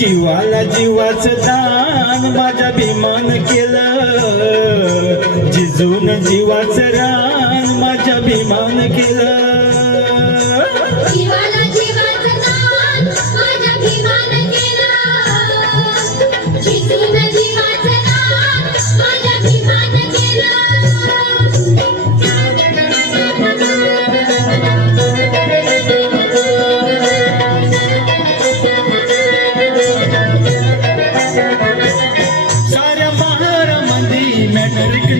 जीवाला जीवाचं दान माझ्या भीमान केलं, जिजून जीवाचं रान माझ्या भीमान केलं. जीवाला जीवाचं दान माझ्या भीमान केलं, जिजून जीवाचं दान माझ्या भीमान केलं.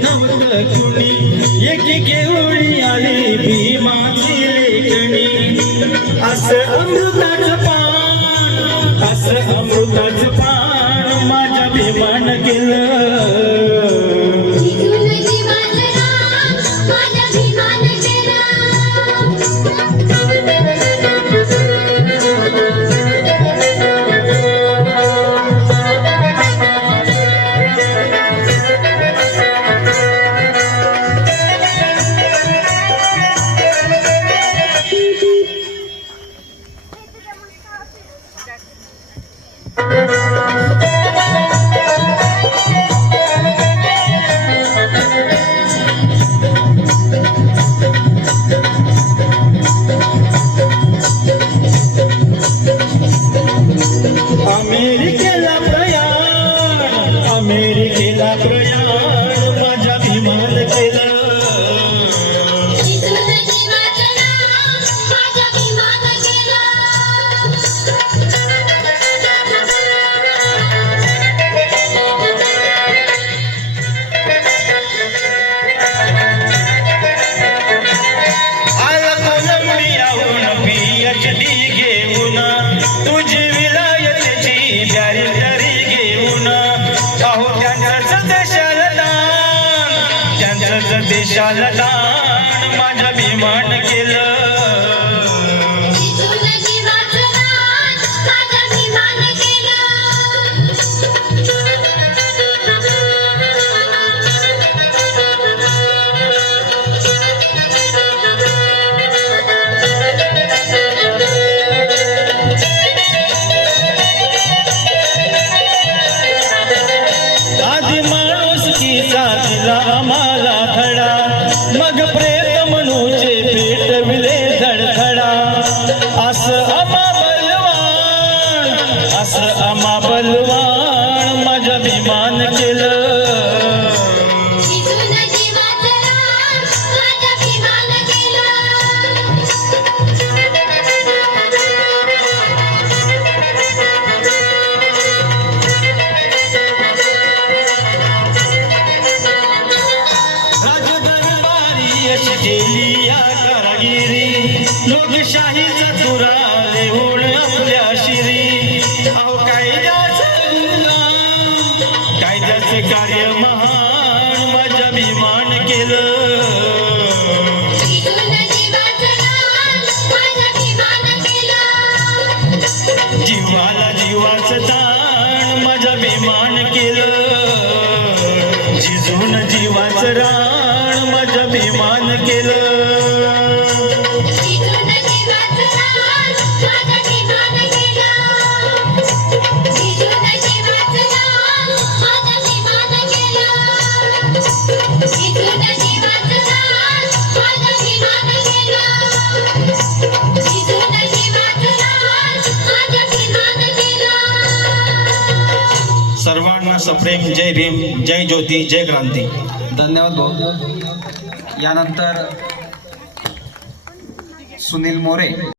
नव्हतं कुणी एकी ओळी आली भीमाची लेखणी. असं अमृताचं पान, असं अमृताचं पान माझ्या भीमान केलं. जिजून जीवाचं दान माझ्या भीमान केलं. अमेरिकेला प्रयाण, अमेरिकेला प्रयाण माझ्या भीमान केलं. जिजून जीवाचं दान माझ्या भीमान केलं. आला कोलंबियाहून PhD घेऊन, तुझी विलायतेची ब्यारी घेऊन. अहो त्यांचंच देशाला दान, त्यांचंच देशाला दान माझ्या भीमान केलं. जिजून जीवाचं दान माझ्या भीमान केलं. आधी माणुसकीचा दिला आम्हाला धडा, मग प्रेत म्हणूचे पेटविले धडधडा. असं आम्हा बलवान, असं आम्हा बलवान माझ्या भीमान केलं. जिजून जीवाचं दान माझ्या भीमान केलं. राजदरबारी अशी केली या कारागिरी, लोकशाहीचा तुरा लेवून आपल्या शिरी. अहो कायद्याचे कार्य महान माझ्या भीमान केलं. जिजून जीवाचं दान माझ्या भीमान केलं. जीवाला जीवाचं दान माझ्या भीमान केलं, जिजून जीवाचं रान माझ्या भीमान केलं. जिजून जीवाचं दान माझ्या भीमान केलं. जिजून जीवाचं दान माझ्या भीमान केलं. जिजून जीवाचं दान माझ्या भीमान केलं. जिजून जीवाचं दान माझ्या भीमान केलं. सर्वांना सप्रेम जय भीम, जय ज्योती, जय क्रांती. धन्यवाद भाऊ. यानंतर सुनील मोरे.